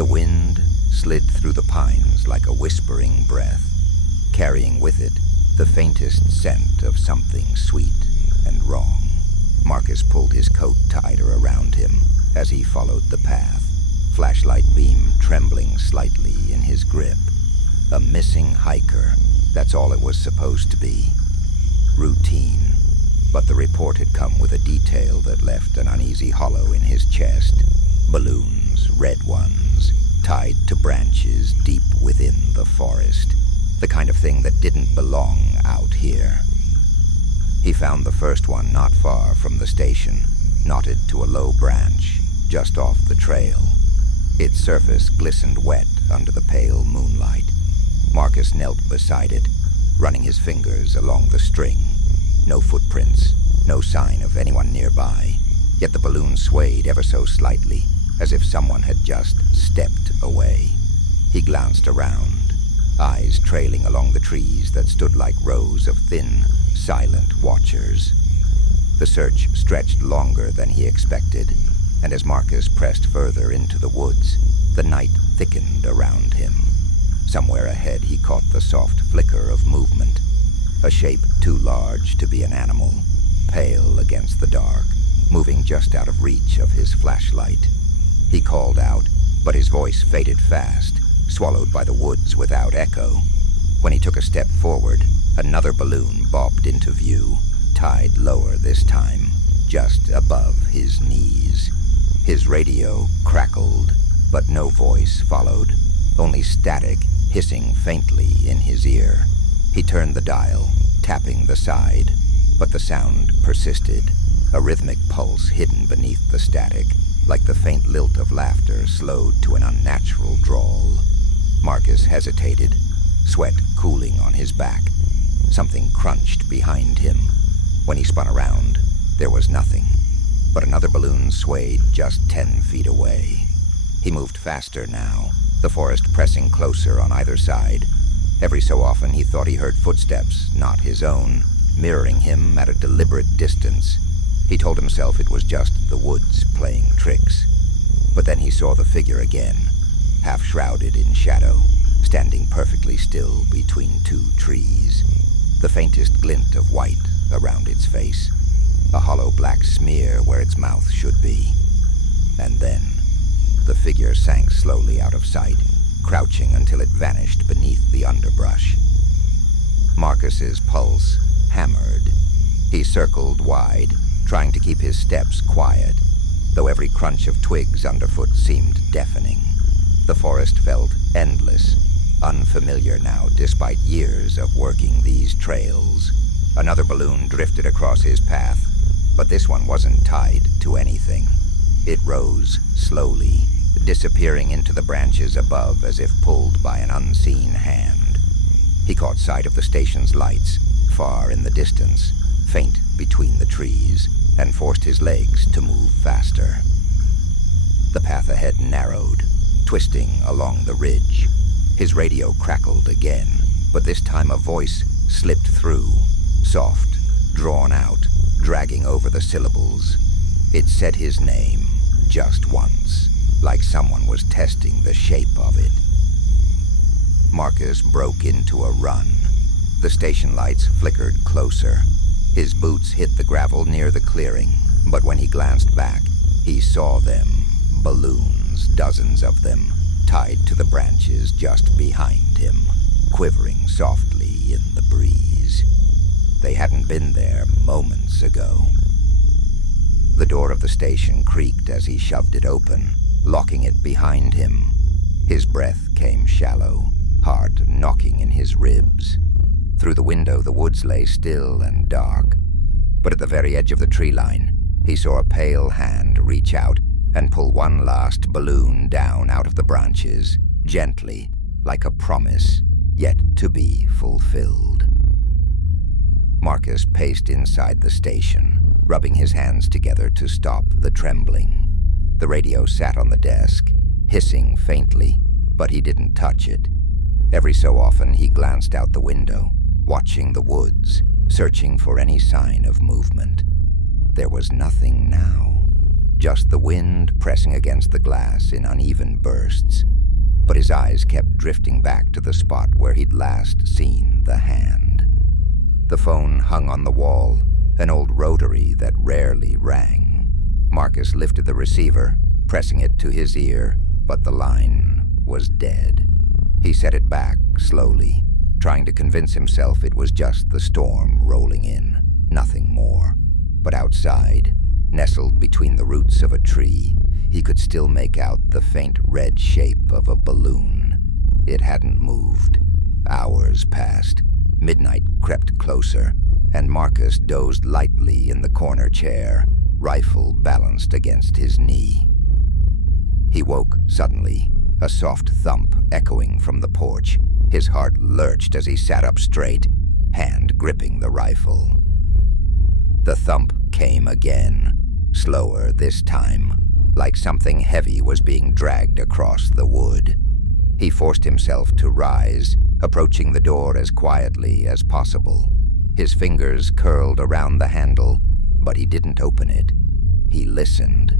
The wind slid through the pines like a whispering breath, carrying with it the faintest scent of something sweet and wrong. Marcus pulled his coat tighter around him as he followed the path, flashlight beam trembling slightly in his grip. A missing hiker, that's all it was supposed to be. Routine, but the report had come with a detail that left an uneasy hollow in his chest. Balloons, red ones, tied to branches deep within the forest. The kind of thing that didn't belong out here. He found the first one not far from the station, knotted to a low branch, just off the trail. Its surface glistened wet under the pale moonlight. Marcus knelt beside it, running his fingers along the string. No footprints, no sign of anyone nearby, yet the balloon swayed ever so slightly, as if someone had just stepped away. He glanced around, eyes trailing along the trees that stood like rows of thin, silent watchers. The search stretched longer than he expected, and as Marcus pressed further into the woods, the night thickened around him. Somewhere ahead he caught the soft flicker of movement, a shape too large to be an animal, pale against the dark, moving just out of reach of his flashlight. He called out, but his voice faded fast, swallowed by the woods without echo. When he took a step forward, another balloon bobbed into view, tied lower this time, just above his knees. His radio crackled, but no voice followed, only static hissing faintly in his ear. He turned the dial, tapping the side, but the sound persisted, a rhythmic pulse hidden beneath the static, like the faint lilt of laughter slowed to an unnatural drawl. Marcus hesitated, sweat cooling on his back. Something crunched behind him. When he spun around, there was nothing, but another balloon swayed just 10 feet away. He moved faster now, the forest pressing closer on either side. Every so often he thought he heard footsteps, not his own, mirroring him at a deliberate distance. He told himself it was just the woods playing tricks. But then he saw the figure again, half shrouded in shadow, standing perfectly still between two trees. The faintest glint of white around its face, a hollow black smear where its mouth should be. And then, the figure sank slowly out of sight, crouching until it vanished beneath the underbrush. Marcus's pulse hammered. He circled wide, trying to keep his steps quiet, though every crunch of twigs underfoot seemed deafening. The forest felt endless, unfamiliar now despite years of working these trails. Another balloon drifted across his path, but this one wasn't tied to anything. It rose slowly, disappearing into the branches above as if pulled by an unseen hand. He caught sight of the station's lights, far in the distance, faint between the trees, and forced his legs to move faster. The path ahead narrowed, twisting along the ridge. His radio crackled again, but this time a voice slipped through, soft, drawn out, dragging over the syllables. It said his name, just once, like someone was testing the shape of it. Marcus broke into a run. The station lights flickered closer. His boots hit the gravel near the clearing, but when he glanced back, he saw them, balloons, dozens of them, tied to the branches just behind him, quivering softly in the breeze. They hadn't been there moments ago. The door of the station creaked as he shoved it open, locking it behind him. His breath came shallow, heart knocking in his ribs. Through the window, the woods lay still and dark, but at the very edge of the tree line, he saw a pale hand reach out and pull one last balloon down out of the branches, gently, like a promise, yet to be fulfilled. Marcus paced inside the station, rubbing his hands together to stop the trembling. The radio sat on the desk, hissing faintly, but he didn't touch it. Every so often he glanced out the window, watching the woods, searching for any sign of movement. There was nothing now. just the wind pressing against the glass in uneven bursts. But his eyes kept drifting back to the spot where he'd last seen the hand. The phone hung on the wall, an old rotary that rarely rang. Marcus lifted the receiver, pressing it to his ear, but the line was dead. He set it back slowly, trying to convince himself it was just the storm rolling in, nothing more. But outside, nestled between the roots of a tree, he could still make out the faint red shape of a balloon. It hadn't moved. Hours passed. Midnight crept closer, and Marcus dozed lightly in the corner chair, rifle balanced against his knee. He woke suddenly, a soft thump echoing from the porch. His heart lurched as he sat up straight, hand gripping the rifle. The thump came again, slower this time, like something heavy was being dragged across the wood. He forced himself to rise, approaching the door as quietly as possible. His fingers curled around the handle, but he didn't open it. He listened.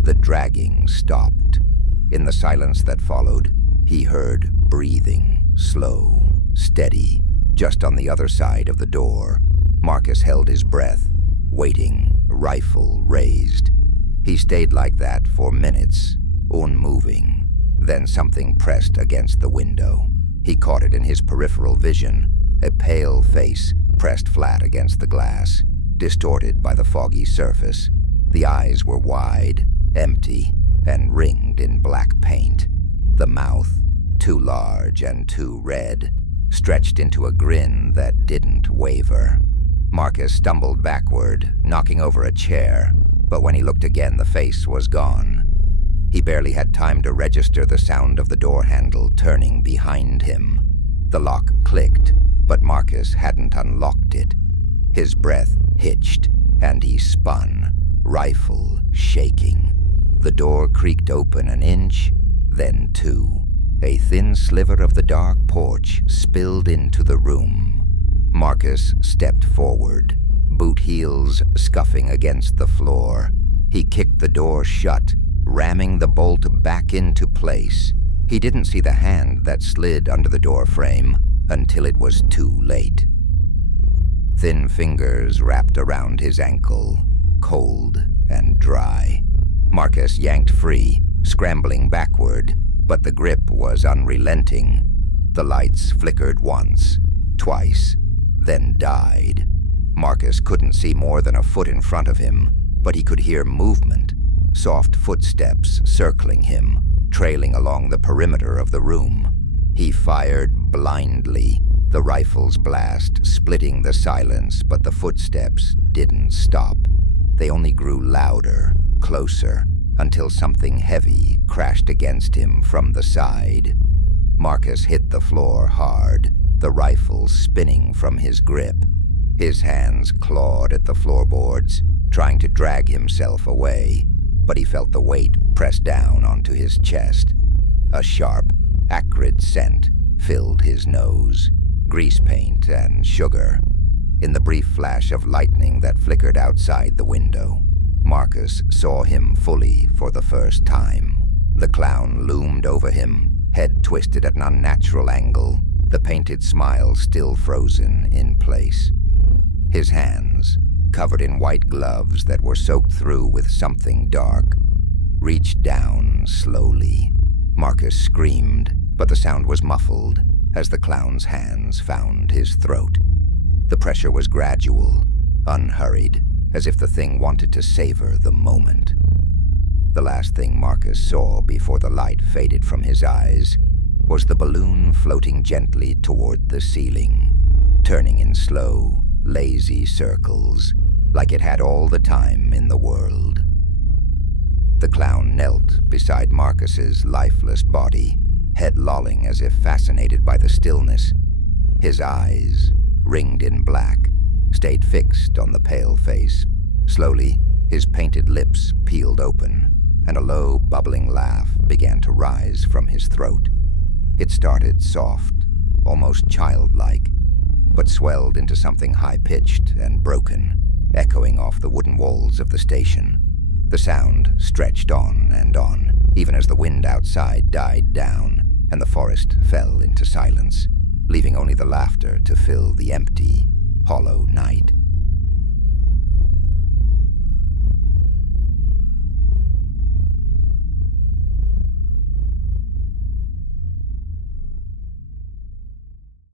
The dragging stopped. In the silence that followed, he heard breathing, slow, steady, just on the other side of the door. Marcus held his breath, waiting, rifle raised. He stayed like that for minutes, unmoving. Then something pressed against the window. He caught it in his peripheral vision, a pale face pressed flat against the glass, distorted by the foggy surface. The eyes were wide, empty, and ringed in black paint. The mouth, too large and too red, stretched into a grin that didn't waver. Marcus stumbled backward, knocking over a chair, but when he looked again, the face was gone. He barely had time to register the sound of the door handle turning behind him. The lock clicked, but Marcus hadn't unlocked it. His breath hitched, and he spun, rifle shaking. The door creaked open an inch, then two. A thin sliver of the dark porch spilled into the room. Marcus stepped forward, boot heels scuffing against the floor. He kicked the door shut, ramming the bolt back into place. He didn't see the hand that slid under the door frame until it was too late. Thin fingers wrapped around his ankle, cold and dry. Marcus yanked free, scrambling backward, but the grip was unrelenting. The lights flickered once, twice, then died. Marcus couldn't see more than a foot in front of him, but he could hear movement, soft footsteps circling him, trailing along the perimeter of the room. He fired blindly, the rifle's blast splitting the silence, but the footsteps didn't stop. They only grew louder, closer, until something heavy crashed against him from the side. Marcus hit the floor hard, the rifle spinning from his grip. His hands clawed at the floorboards, trying to drag himself away, but he felt the weight press down onto his chest. A sharp, acrid scent filled his nose, grease paint and sugar. In the brief flash of lightning that flickered outside the window, Marcus saw him fully for the first time. The clown loomed over him, head twisted at an unnatural angle, the painted smile still frozen in place. His hands, covered in white gloves that were soaked through with something dark, reached down slowly. Marcus screamed, but the sound was muffled as the clown's hands found his throat. The pressure was gradual, unhurried, as if the thing wanted to savor the moment. The last thing Marcus saw before the light faded from his eyes was the balloon floating gently toward the ceiling, turning in slow, lazy circles, like it had all the time in the world. The clown knelt beside Marcus's lifeless body, head lolling as if fascinated by the stillness. His eyes, ringed in black, stayed fixed on the pale face. Slowly, his painted lips peeled open, and a low, bubbling laugh began to rise from his throat. It started soft, almost childlike, but swelled into something high-pitched and broken, echoing off the wooden walls of the station. The sound stretched on, even as the wind outside died down, and the forest fell into silence, leaving only the laughter to fill the empty, hollow night.